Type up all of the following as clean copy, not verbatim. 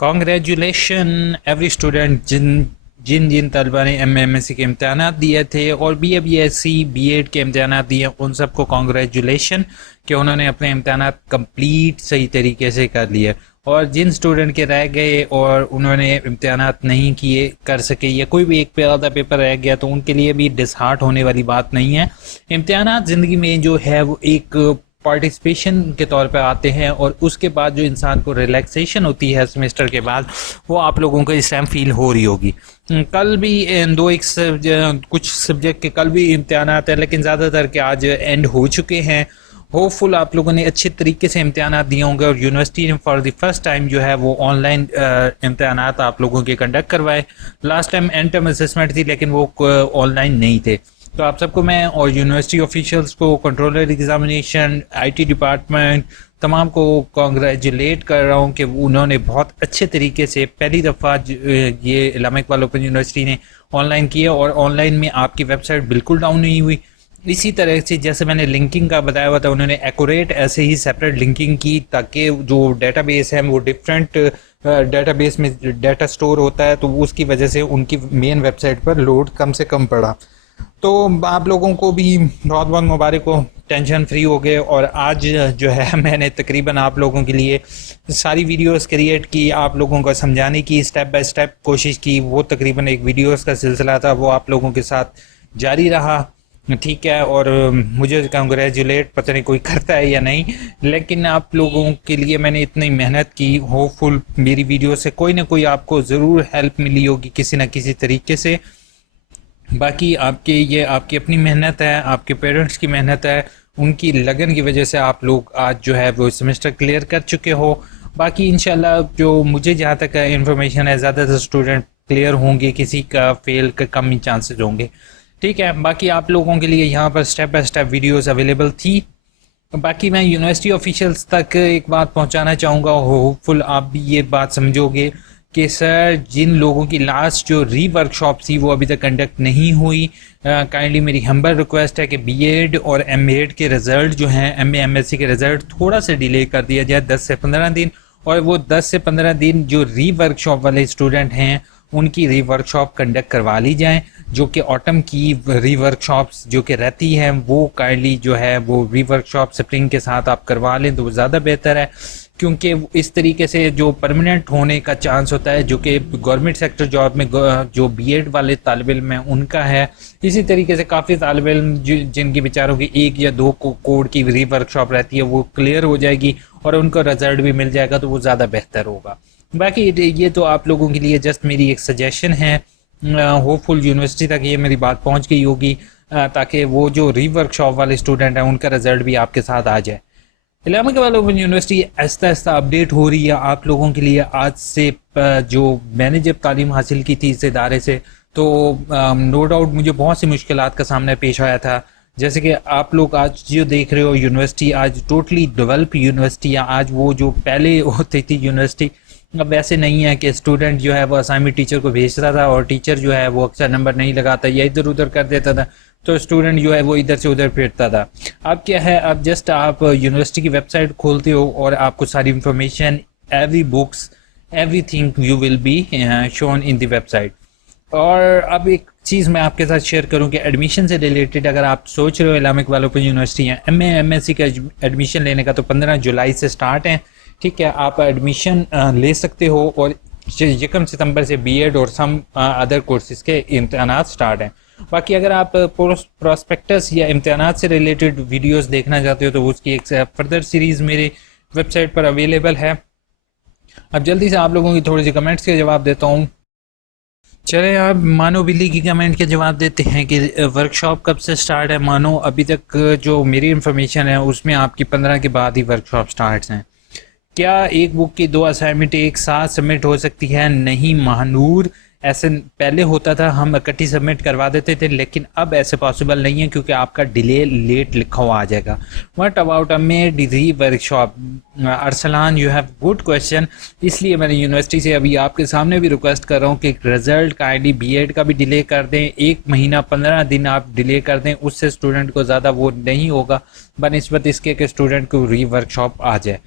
Congratulation every student जिन जिन जिन तलबा ने MSc के इम्तहानात दिए थे और BSc B.Ed के इम्तहानात दिए, उन सबको कॉन्ग्रेचुलेशन कि उन्होंने अपने इम्तहानात कंप्लीट सही तरीके से कर लिए। और जिन स्टूडेंट के रह गए और उन्होंने इम्तहानात नहीं किए कर सके या कोई भी एक आधा पेपर रह गया, तो उनके लिए भी डिसहार्ट होने वाली बात नहीं है। इम्तहानात ज़िंदगी में जो है वो एक पार्टिसिपेशन के तौर पे आते हैं और उसके बाद जो इंसान को रिलैक्सेशन होती है सेमेस्टर के बाद, वो आप लोगों को इस टाइम फील हो रही होगी। कल भी कुछ सब्जेक्ट के कल भी इम्तहानात है, लेकिन ज़्यादातर के आज एंड हो चुके हैं। होपफुल आप लोगों ने अच्छे तरीके से इम्तहानात दिए होंगे और यूनिवर्सिटी ने फॉर द फर्स्ट टाइम जो है वो ऑनलाइन इम्तहानात आप लोगों के कंडक्ट करवाए। Last time and term assessment थी, लेकिन वो ऑनलाइन नहीं थे। तो आप सबको मैं और यूनिवर्सिटी ऑफिशियल्स को, कंट्रोलर एग्जामिनेशन, IT डिपार्टमेंट, तमाम को कॉन्ग्रेचुलेट कर रहा हूँ कि उन्होंने बहुत अच्छे तरीके से पहली दफ़ा ये अल्लामा इकबाल ओपन यूनिवर्सिटी ने ऑनलाइन किया और ऑनलाइन में आपकी वेबसाइट बिल्कुल डाउन नहीं हुई। इसी तरह से जैसे मैंने लिंकिंग का बताया हुआ था, उन्होंने एक्यूरेट ऐसे ही सेपरेट लिंकिंग की ताकि जो डेटाबेस है वो डिफरेंट डेटाबेस में डाटा स्टोर होता है, तो उसकी वजह से उनकी मेन वेबसाइट पर लोड कम से कम पड़ा। तो आप लोगों को भी बहुत बहुत मुबारक हो, टेंशन फ्री हो गए। और आज जो है मैंने तकरीबन आप लोगों के लिए सारी वीडियोस क्रिएट की, आप लोगों को समझाने की स्टेप बाय स्टेप कोशिश की। वो तकरीबन एक वीडियोस का सिलसिला था, वो आप लोगों के साथ जारी रहा, ठीक है। और मुझे कांग्रेचुलेट पता नहीं कोई करता है या नहीं, लेकिन आप लोगों के लिए मैंने इतनी मेहनत की। होपफुल मेरी वीडियो से कोई ना कोई आपको ज़रूर हेल्प मिली होगी किसी न किसी तरीके से। बाकी ये आपकी अपनी मेहनत है, आपके पेरेंट्स की मेहनत है, उनकी लगन की वजह से आप लोग आज जो है वो सेमेस्टर क्लियर कर चुके हो। बाकी इंशाल्लाह जो मुझे जहाँ तक इन्फॉर्मेशन है, ज़्यादातर स्टूडेंट क्लियर होंगे, किसी का फेल का कम ही चांसेस होंगे, ठीक है। बाकी आप लोगों के लिए यहाँ पर step by step videos available थी। बाकी मैं यूनिवर्सिटी ऑफिशियल्स तक एक बात पहुँचाना चाहूँगा, होपफुल आप भी ये बात समझोगे कि सर जिन लोगों की लास्ट जो वर्कशॉप थी वो अभी तक कंडक्ट नहीं हुई, काइंडली मेरी हम्बल रिक्वेस्ट है कि B.Ed और M.Ed के रिज़ल्ट जो हैं, MA MSc के रिज़ल्ट थोड़ा सा डिले कर दिया जाए 10 से 15 दिन। और वो 10 से 15 दिन जो वर्कशॉप वाले स्टूडेंट हैं उनकी वर्कशॉप कंडक्ट करवा ली जाए, जो कि ऑटम की वर्कशॉप्स जो कि रहती हैं वो काइंडली जो है वो वर्कशॉप स्प्रिंग के साथ आप करवा लें तो वो ज़्यादा बेहतर है, क्योंकि इस तरीके से जो परमानेंट होने का चांस होता है, जो कि गवर्नमेंट सेक्टर जॉब में जो B.Ed वाले तालिब इल्म हैं उनका है। इसी तरीके से काफ़ी तालिब इल्म जिनकी बेचारों की 1 या 2 कोड की वर्कशॉप रहती है वो क्लियर हो जाएगी और उनको रिजल्ट भी मिल जाएगा, तो वो ज़्यादा बेहतर होगा। बाकी ये तो आप लोगों के लिए जस्ट मेरी एक सजेशन है। होपफुल यूनिवर्सिटी तक ये मेरी बात पहुँच गई होगी, ताकि वो जो वर्कशॉप वाले स्टूडेंट हैं उनका रिजल्ट भी आपके साथ आ जाए। अल्लामा Iqbal open university Aahista Aahista update हो रही है आप लोगों के लिए। आज से जो मैंने जब तालीम हासिल की थी इस इदारे से, तो नो डाउट मुझे बहुत सी मुश्किलात का सामना पेश आया था। जैसे कि आप लोग आज जो देख रहे हो यूनिवर्सिटी आज टोटली डेवलप यूनिवर्सिटी है। आज वो जो पहले होती थी यूनिवर्सिटी अब वैसे नहीं है कि स्टूडेंट जो है वो असाइनमेंट टीचर को भेजता था और टीचर जो है वो अक्सर नंबर नहीं लगाता या इधर उधर कर देता था, तो स्टूडेंट जो है वो इधर से उधर फिरता था। अब क्या है, अब जस्ट आप यूनिवर्सिटी की वेबसाइट खोलते हो और आपको सारी information, every books, everything you will be shown in the website. और अब एक चीज़ मैं आपके साथ शेयर करूं कि एडमिशन से रिलेटेड अगर आप सोच रहे हो अल्लामा इक़बाल ओपन यूनिवर्सिटी है MA MSc का एडमिशन लेने का, तो 15 जुलाई से स्टार्ट है, ठीक है। आप एडमिशन ले सकते हो और 1 सितंबर से B.Ed और सम अदर कोर्सेज के इम्तहानात स्टार्ट हैं। बाकी अगर आप प्रोस्पेक्टस या इम्तहानात से रिलेटेड वीडियोस देखना चाहते हो तो उसकी एक फर्दर सीरीज़ मेरे वेबसाइट पर अवेलेबल है। अब जल्दी से आप लोगों की थोड़ी सी कमेंट्स के जवाब देता हूँ। चले आप मानो बिल्ली की कमेंट के जवाब देते हैं कि वर्कशॉप कब से स्टार्ट है। मानो अभी तक जो मेरी इन्फॉर्मेशन है उसमें आपकी 15 के बाद ही वर्कशॉप स्टार्ट हैं। क्या एक बुक की 2 असाइनमेंट एक साथ सबमिट हो सकती है? नहीं महानूर, ऐसे पहले होता था, हम इकट्ठी सबमिट करवा देते थे, लेकिन अब ऐसे पॉसिबल नहीं है क्योंकि आपका डिले लेट लिखा हुआ आ जाएगा। What about degree workshop? Arsalan, you have good question. इसलिए मैंने यूनिवर्सिटी से अभी आपके सामने भी रिक्वेस्ट कर रहा हूँ कि रिजल्ट का ID B.Ed का भी डिले कर दें, 1 महीना 15 दिन आप डिले कर दें, उससे स्टूडेंट को ज़्यादा वो नहीं होगा बनस्बत इसके कि स्टूडेंट को वर्कशॉप आ जाए।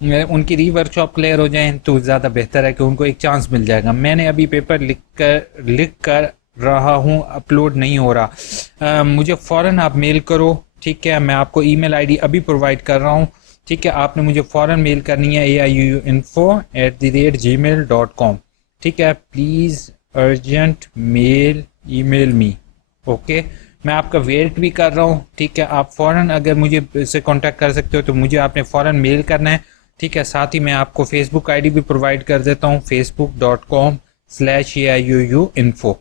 उनकी री वर्कशॉप क्लियर हो जाए तो ज़्यादा बेहतर है कि उनको एक चांस मिल जाएगा। मैंने अभी पेपर लिख कर रहा हूँ, अपलोड नहीं हो रहा। मुझे फ़ौरन आप मेल करो, ठीक है। मैं आपको ईमेल आईडी अभी प्रोवाइड कर रहा हूँ, ठीक है। आपने मुझे फ़ौरन मेल करनी है AIOUINFO@gmail.com, ठीक है। Please urgent mail email me, okay. मैं आपका वेट भी कर रहा हूँ, ठीक है। आप फ़ौरन अगर मुझे से कांटेक्ट कर सकते हो तो मुझे आपने फ़ौरन मेल करना है, ठीक है। साथ ही मैं आपको फेसबुक आईडी भी प्रोवाइड कर देता हूँ, facebook.com/AIOUINFO,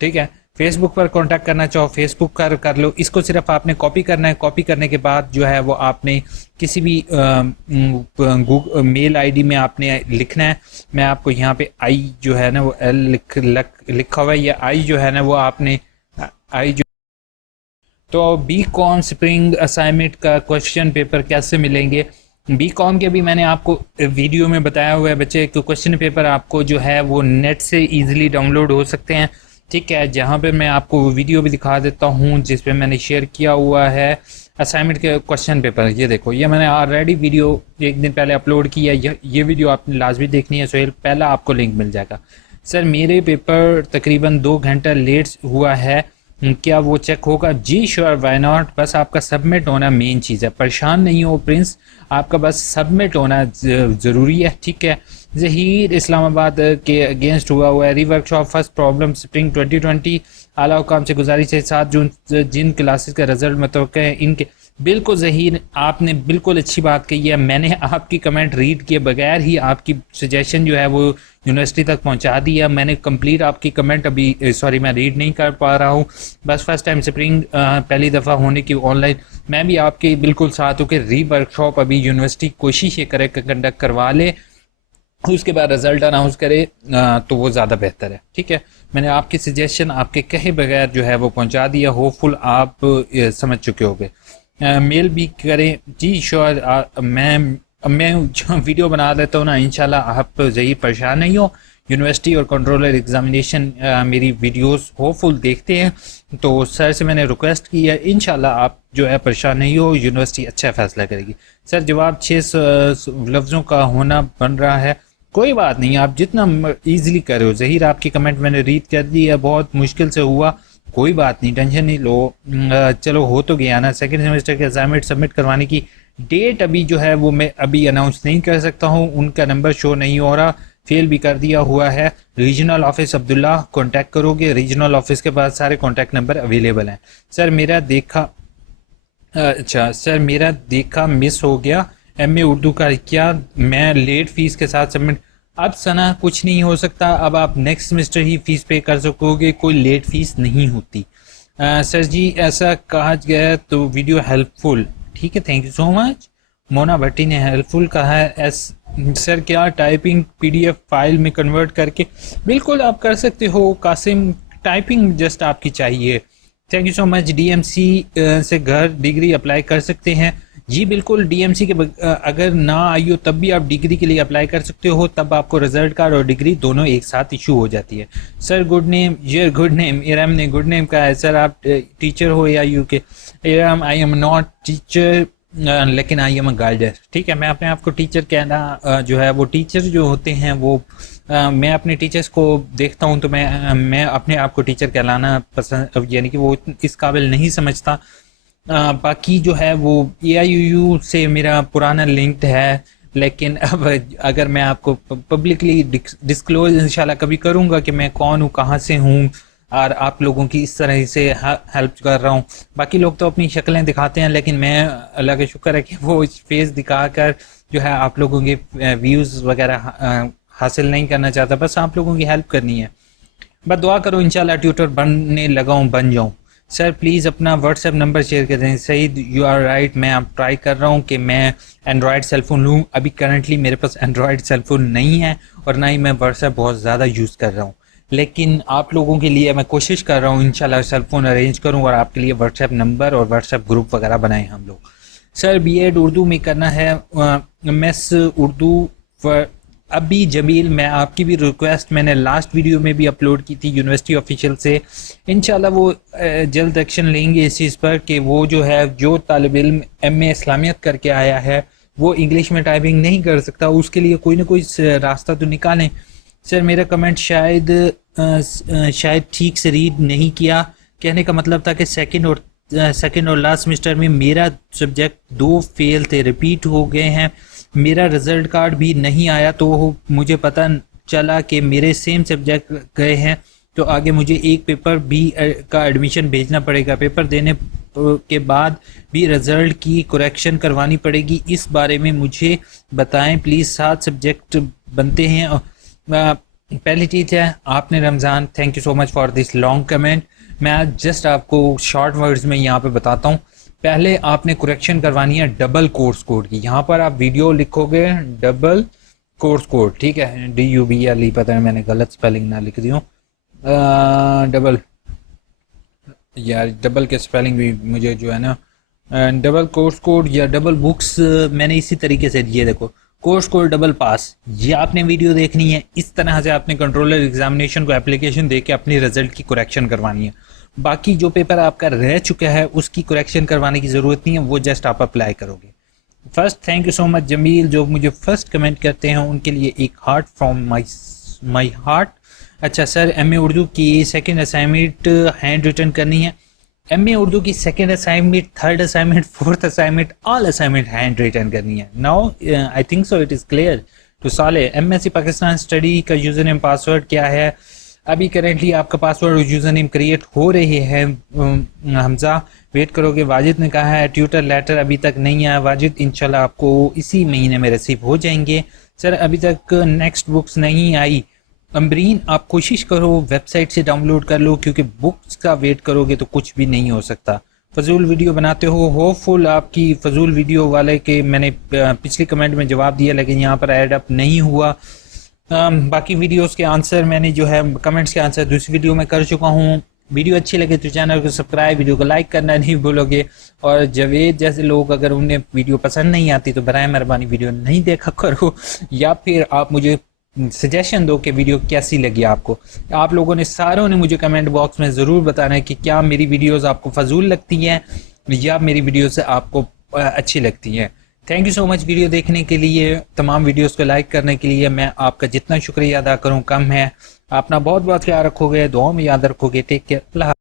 ठीक है। फेसबुक पर कांटेक्ट करना चाहो फेसबुक कर लो। इसको सिर्फ आपने कॉपी करना है। कॉपी करने के बाद जो है वो आपने किसी भी गूगल मेल आईडी में आपने लिखना है। मैं आपको यहाँ पे आई जो है ना वो एल लिखा हुआ है, या आई जो है ना वो आपने आई जो। तो बी कॉम स्प्रिंग असाइनमेंट का क्वेश्चन पेपर कैसे मिलेंगे? बी कॉम के भी मैंने आपको वीडियो में बताया हुआ है बच्चे, कि क्वेश्चन पेपर आपको जो है वो नेट से इजीली डाउनलोड हो सकते हैं, ठीक है। जहाँ पे मैं आपको वीडियो भी दिखा देता हूँ जिस पे मैंने शेयर किया हुआ है असाइनमेंट के क्वेश्चन पेपर। ये देखो, ये मैंने ऑलरेडी वीडियो एक दिन पहले अपलोड किया है। ये वीडियो आपने लाजमी देखनी है सोहेल, पहला आपको लिंक मिल जाएगा। सर मेरे पेपर तकरीबन 2 घंटा लेट हुआ है, क्या वो चेक होगा? जी श्योर, वाई नॉट। बस आपका सबमिट होना मेन चीज़ है, परेशान नहीं हो प्रिंस, आपका बस सबमिट होना ज़रूरी है, ठीक है। जहीर इस्लामाबाद के अगेंस्ट हुआ है रीवर्कशॉप फर्स्ट प्रॉब्लम स्प्रिंग 2020। आला हुकाम से गुजारिश है 7 जून जिन क्लासेस का रिजल्ट मुतवक्किल है इनके। बिल्कुल जहीर, आपने बिल्कुल अच्छी बात कही है। मैंने आपकी कमेंट रीड किए बगैर ही आपकी सजेशन जो है वो यूनिवर्सिटी तक पहुंचा दी है। मैंने कंप्लीट आपकी कमेंट अभी सॉरी मैं रीड नहीं कर पा रहा हूँ। बस फर्स्ट टाइम स्प्रिंग पहली दफ़ा होने की ऑनलाइन मैं भी आपके बिल्कुल साथ हूँ कि री वर्कशॉप अभी यूनिवर्सिटी कोशिश ये करे कंडक्ट करवा ले, उसके बाद रिजल्ट अनाउंस करे तो वो ज़्यादा बेहतर है, ठीक है। मैंने आपकी सजेशन आपके कहे बगैर जो है वो पहुंचा दिया, होपफुल आप समझ चुके होंगे। मेल भी करें जी श्योर। मैं जो वीडियो बना देता हूँ ना, इंशाल्लाह आप जही परेशान नहीं हो। यूनिवर्सिटी और कंट्रोलर एग्जामिनेशन मेरी वीडियोस होपफुल देखते हैं, तो सर से मैंने रिक्वेस्ट की है, इंशाल्लाह आप जो है परेशान नहीं हो, यूनिवर्सिटी अच्छा फैसला करेगी। सर जवाब 6 लफ्ज़ों का होना बन रहा है, कोई बात नहीं, आप जितना ईजिली कर रहे हो। जहीर आपकी कमेंट मैंने रीड कर दी है, बहुत मुश्किल से हुआ, कोई बात नहीं, टेंशन नहीं लो। चलो हो तो गया ना। सेकंड सेमेस्टर के असाइनमेंट सबमिट करवाने की डेट अभी जो है वो मैं अभी अनाउंस नहीं कर सकता हूँ, उनका नंबर शो नहीं हो रहा, फेल भी कर दिया हुआ है। रीजनल ऑफिस अब्दुल्ला कांटेक्ट करोगे, रीजनल ऑफिस के पास सारे कांटेक्ट नंबर अवेलेबल हैं। सर मेरा देखा अच्छा सर मेरा देखा मिस हो गया एमए उर्दू का, क्या मैं लेट फीस के साथ सबमिट? अब सना कुछ नहीं हो सकता, अब आप नेक्स्ट सेमेस्टर ही फीस पे कर सकोगे, कोई लेट फीस नहीं होती। सर जी ऐसा कहा गया तो वीडियो हेल्पफुल, ठीक है, thank you so much. Mona Bhatti ने हेल्पफुल कहा है। सर क्या टाइपिंग पीडीएफ फाइल में कन्वर्ट करके? बिल्कुल आप कर सकते हो कासिम, टाइपिंग जस्ट आपकी चाहिए। Thank you so much. DMC से घर डिग्री अप्लाई कर सकते हैं? जी बिल्कुल, डीएमसी के अगर ना आई हो तब भी आप डिग्री के लिए अप्लाई कर सकते हो, तब आपको रिजल्ट कार्ड और डिग्री दोनों एक साथ इशू हो जाती है। Sir good name, your good name, Iram ने गुड नेम कहा है। सर आप टीचर हो या यू के? Iram I am not teacher लेकिन आई एम अ गाइडर, ठीक है। मैं अपने आप को टीचर कहना जो है वो टीचर जो होते हैं वो मैं अपने टीचर्स को देखता हूँ तो मैं अपने आप को टीचर कहलाना पसंद, यानी कि वो इस काबिल नहीं समझता। बाकी जो है वो AIOU से मेरा पुराना लिंक्ड है, लेकिन अब अगर मैं आपको पब्लिकली डिस्क्लोज इंशाल्लाह कभी करूँगा कि मैं कौन हूँ, कहाँ से हूँ, और आप लोगों की इस तरह से हेल्प कर रहा हूँ। बाकी लोग तो अपनी शक्लें दिखाते हैं, लेकिन मैं अल्लाह का शुक्र है कि वो फेस दिखाकर जो है आप लोगों के व्यूज़ वगैरह हासिल नहीं करना चाहता, बस आप लोगों की हेल्प करनी है। बस दुआ करो इंशाल्लाह ट्यूटर बनने लगाऊँ, बन जाऊँ। सर प्लीज़ अपना व्हाट्सएप नंबर शेयर कर दें। सईद यू आर राइट, मैं अब ट्राई कर रहा हूँ कि मैं एंड्रॉयड सेलफोन लूँ। अभी करंटली मेरे पास एंड्रॉयड सेलफोन नहीं है और ना ही मैं व्हाट्सएप बहुत ज़्यादा यूज़ कर रहा हूँ, लेकिन आप लोगों के लिए मैं कोशिश कर रहा हूँ इंशाल्लाह सेलफोन अरेंज करूँ और आपके लिए व्हाट्सएप नंबर और व्हाट्सएप ग्रुप वगैरह बनाएं हम लोग। सर बीएड उर्दू में करना है, एमएस उर्दू पर अभी जमील, मैं आपकी भी रिक्वेस्ट मैंने लास्ट वीडियो में भी अपलोड की थी यूनिवर्सिटी ऑफिशियल से, इंशाल्लाह वो जल्द एक्शन लेंगे इस चीज़ पर कि वो जो है जो तालिब इल्म एमए इस्लामियत करके आया है वो इंग्लिश में टाइपिंग नहीं कर सकता, उसके लिए कोई ना कोई रास्ता तो निकालें। सर मेरा कमेंट शायद ठीक से रीड नहीं किया। कहने का मतलब था कि सेकंड और लास्ट सेमेस्टर में मेरा सब्जेक्ट 2 फेल थे, रिपीट हो गए हैं। मेरा रिजल्ट कार्ड भी नहीं आया, तो मुझे पता चला कि मेरे सेम सब्जेक्ट गए हैं, तो आगे मुझे एक पेपर भी का एडमिशन भेजना पड़ेगा। पेपर देने के बाद भी रिजल्ट की करेक्शन करवानी पड़ेगी। इस बारे में मुझे बताएं प्लीज़। 7 सब्जेक्ट बनते हैं। पहली चीज़ है, आपने Ramzan, thank you so much for this long comment. मैं आज जस्ट आपको शॉर्ट वर्ड्स में यहाँ पे बताता हूँ। पहले आपने करेक्शन करवानी है डबल कोर्स कोड की। यहाँ पर आप वीडियो लिखोगे डबल कोर्स कोड, ठीक है, DUBLE, पता है मैंने गलत स्पेलिंग ना लिख दी हूँ। डबल, यार डबल के स्पेलिंग भी मुझे जो है ना, डबल कोर्स कोड या डबल बुक्स मैंने इसी तरीके से दिए। देखो, कोर्स कोड डबल पास, ये आपने वीडियो देखनी है। इस तरह से आपने कंट्रोलर एग्जामिनेशन को एप्लीकेशन दे के अपनी रिजल्ट की करेक्शन करवानी है। बाकी जो पेपर आपका रह चुका है उसकी करेक्शन करवाने की ज़रूरत नहीं है, वो जस्ट आप अप्लाई करोगे। First, thank you so much Jamil, जो मुझे फर्स्ट कमेंट करते हैं उनके लिए एक हार्ट फ्रॉम माई हार्ट। अच्छा सर, MA उर्दू की सेकंड असाइनमेंट हैंड रिटन करनी है। MA उर्दू की second assignment, third assignment, fourth assignment, all assignment hand written करनी है। Now I think so it is clear to साले। MSc पाकिस्तान स्टडी का user name password क्या है? अभी करेंटली आपका पासवर्ड और यूज़र नेम क्रिएट हो रहे हैं। हमजा वेट करोगे। वाजिद ने कहा है ट्यूटर लेटर अभी तक नहीं आया। वाजिद, इंशाल्लाह आपको इसी महीने में रिसीव हो जाएंगे। सर अभी तक नेक्स्ट बुक्स नहीं आई। अमरीन, आप कोशिश करो वेबसाइट से डाउनलोड कर लो, क्योंकि बुक्स का वेट करोगे तो कुछ भी नहीं हो सकता। फजूल वीडियो बनाते हो, होपफुल आपकी फजूल वीडियो वाले के मैंने पिछले कमेंट में जवाब दिया, लेकिन यहाँ पर ऐड अप नहीं हुआ। बाकी वीडियोस के आंसर मैंने जो है कमेंट्स के आंसर दूसरी वीडियो में कर चुका हूँ। वीडियो अच्छी लगे तो चैनल को सब्सक्राइब, वीडियो को लाइक करना नहीं भूलोगे। और जवेद जैसे लोग, अगर उन्हें वीडियो पसंद नहीं आती तो बराए मेहरबानी वीडियो नहीं देखा करो, या फिर आप मुझे सजेशन दो कि वीडियो कैसी लगी आपको। आप लोगों ने सारों ने मुझे कमेंट बॉक्स में ज़रूर बताना है कि क्या मेरी वीडियोस आपको फजूल लगती हैं या मेरी वीडियोस आपको अच्छी लगती हैं। Thank you so much video देखने के लिए, तमाम वीडियोस को लाइक करने के लिए। मैं आपका जितना शुक्रिया अदा करूं कम है। अपना बहुत बहुत ख्याल रखोगे, दुआ में याद रखोगे। Take care.